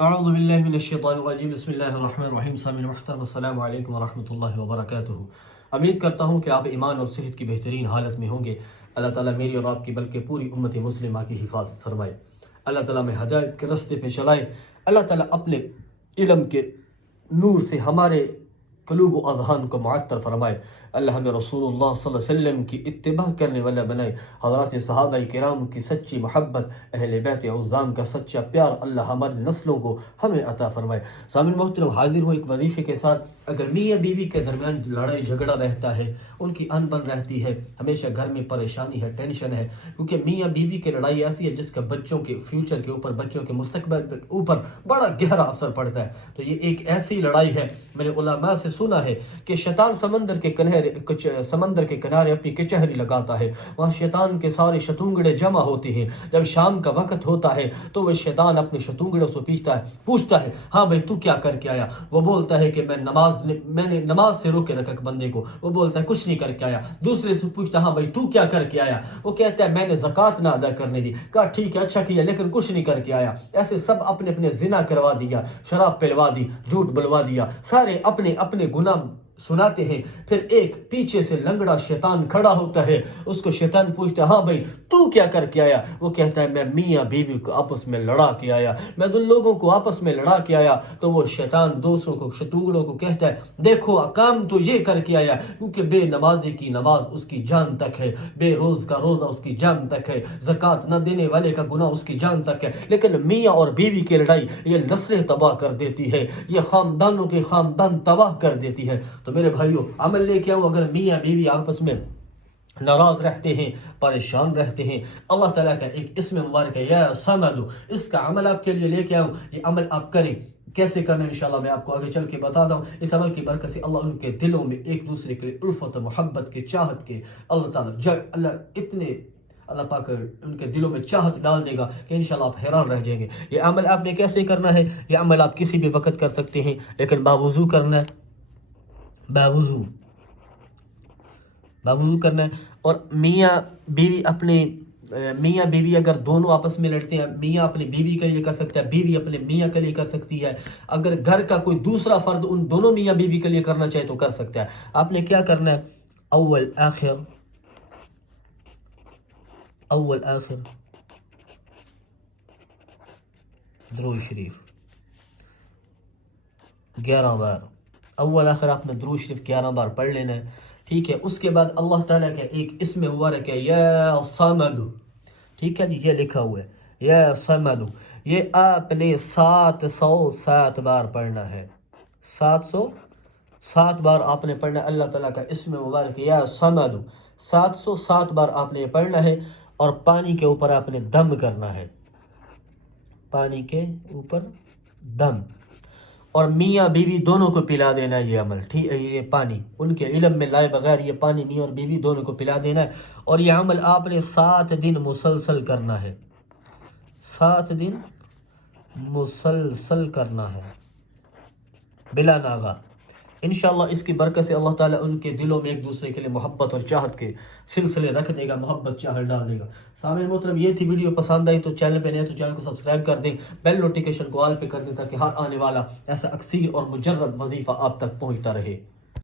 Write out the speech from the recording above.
اعوذ باللہ من الشیطان الرجیم بسم اللہ الرحمن الرحیم سامعین محترم السلام علیکم ورحمۃ اللہ وبرکاتہ۔ امید کرتا ہوں کہ آپ ایمان اور صحت کی بہترین حالت میں ہوں گے۔ اللہ تعالیٰ میری اور آپ کی بلکہ پوری امت مسلمہ کی حفاظت فرمائے، اللہ تعالیٰ میں ہدایت کے رستے پہ چلائے، اللہ تعالیٰ اپنے علم کے نور سے ہمارے قلوب و اذہان کو معطر فرمائے، اللہ ہمیں رسول اللہ صلی اللہ علیہ وسلم کی اتباع کرنے والا بنائے، حضرات صحابہ کرام کی سچی محبت، اہل بیت عظام کا سچا پیار اللہ ہماری نسلوں کو ہمیں عطا فرمائے۔ سامعین محترم، حاضر ہوں ایک وظیفے کے ساتھ۔ اگر میاں بیوی کے درمیان لڑائی جھگڑا رہتا ہے، ان کی انبن رہتی ہے، ہمیشہ گھر میں پریشانی ہے، ٹینشن ہے، کیونکہ میاں بیوی کی لڑائی ایسی ہے جس کا بچوں کے فیوچر کے اوپر، بچوں کے مستقبل کے اوپر بڑا گہرا اثر پڑتا ہے۔ تو یہ ایک ایسی لڑائی ہے، میں نے علماء سے سنا ہے کہ شیطان سمندر کے کنارے اپنی کچہری لگاتا ہے، وہاں شیطان کے سارے شتونگڑے جمع ہوتے ہیں۔ جب شام کا وقت ہوتا ہے تو وہ شیطان اپنے شتونگڑوں سے پوچھتا ہے ہاں بھائی تو کیا کر کے آیا؟ وہ بولتا ہے کہ میں نے نماز سے روکے رکھا بندے کو، وہ بولتا ہے کچھ نہیں کر کے آیا۔ دوسرے سے پوچھتا ہاں بھائی تو کیا کر کے آیا؟ وہ کہتا ہے میں نے زکوٰۃ نہ ادا کرنے دی۔ کہا ٹھیک ہے، اچھا کیا، لیکن کچھ نہیں کر کے آیا۔ ایسے سب اپنے اپنے زنا کروا دیا، شراب پلوا دی، جھوٹ بلوا دیا، سارے اپنے اپنے گناہ سناتے ہیں۔ پھر ایک پیچھے سے لنگڑا شیطان کھڑا ہوتا ہے، اس کو شیطان پوچھتا ہے ہاں بھائی تو کیا کر کے آیا؟ وہ کہتا ہے میں میاں بیوی کو آپس میں لڑا کے آیا، میں دن لوگوں کو آپس میں لڑا کے آیا۔ تو وہ شیطان دوسروں کو، شتونگڑوں کو کہتا ہے دیکھو کام تو یہ کر کے آیا، کیونکہ بے نمازی کی نماز اس کی جان تک ہے، بے روز کا روزہ اس کی جان تک ہے، زکوٰۃ نہ دینے والے کا گناہ اس کی جان تک ہے۔ لیکن میاں اور بیوی کی لڑائی یہ نسلیں تباہ کر دیتی ہے، یہ خاندانوں کے خاندان تباہ کر دیتی ہے۔ تو میرے بھائیوں، عمل لے کے آؤ۔ اگر میاں بیوی آپس میں ناراض رہتے ہیں، پریشان رہتے ہیں، اللہ تعالیٰ کا ایک اسم مبارک ہے یا صمد، اس کا عمل آپ کے لیے لے کے آؤں۔ یہ عمل آپ کریں، کیسے کرنا انشاءاللہ میں آپ کو آگے چل کے بتاتا ہوں۔ اس عمل کی برکت سے اللہ ان کے دلوں میں ایک دوسرے کے لیے الفت و محبت کے، چاہت کے، اللہ تعالیٰ اللہ پاک ان کے دلوں میں چاہت ڈال دے گا کہ انشاءاللہ آپ حیران رہ جائیں گے۔ یہ عمل آپ نے کیسے کرنا ہے؟ یہ عمل آپ کسی بھی وقت کر سکتے ہیں، لیکن باوضو کرنا ہے، باوضو کرنا ہے۔ اور میاں بیوی اگر دونوں آپس میں لڑتے ہیں، میاں اپنی بیوی کے لیے کر سکتا ہے، بیوی اپنے میاں کے لیے کر سکتی ہے۔ اگر گھر کا کوئی دوسرا فرد ان دونوں میاں بیوی کے لیے کرنا چاہے تو کر سکتا ہے۔ آپ نے کیا کرنا ہے؟ اول آخر درود شریف 11 بار، اول آخر آپ نے درود شریف 11 بار پڑھ لینا ہے، ٹھیک ہے۔ اس کے بعد اللہ تعالیٰ کا ایک اسم مبارک ہے یا صمد، ٹھیک ہے جی، یہ لکھا ہوا ہے یا صمد، یہ آپ نے 707 بار پڑھنا ہے، 707 بار آپ نے پڑھنا ہے۔ اللہ تعالیٰ کا اسم مبارک ہے یا صمد، 707 بار آپ نے پڑھنا ہے۔ اور پانی کے اوپر آپ نے دم کرنا ہے، پانی کے اوپر دم، اور میاں بیوی دونوں کو پلا دینا ہے یہ عمل، ٹھیک ہے، یہ پانی ان کے علم میں لائے بغیر یہ پانی میاں اور بیوی دونوں کو پلا دینا ہے۔ اور یہ عمل آپ نے 7 دن مسلسل کرنا ہے، 7 دن مسلسل کرنا ہے بلا ناغہ۔ انشاءاللہ اس کی برکت سے اللہ تعالیٰ ان کے دلوں میں ایک دوسرے کے لیے محبت اور چاہت کے سلسلے رکھ دے گا، محبت چاہت ڈال دے گا۔ سامعین محترم، یہ تھی ویڈیو، پسند آئی تو چینل پہ نئے تو چینل کو سبسکرائب کر دیں، بیل نوٹیفیکیشن کو آل پہ کر دیں تاکہ ہر آنے والا ایسا اکثیر اور مجرب وظیفہ آپ تک پہنچتا رہے۔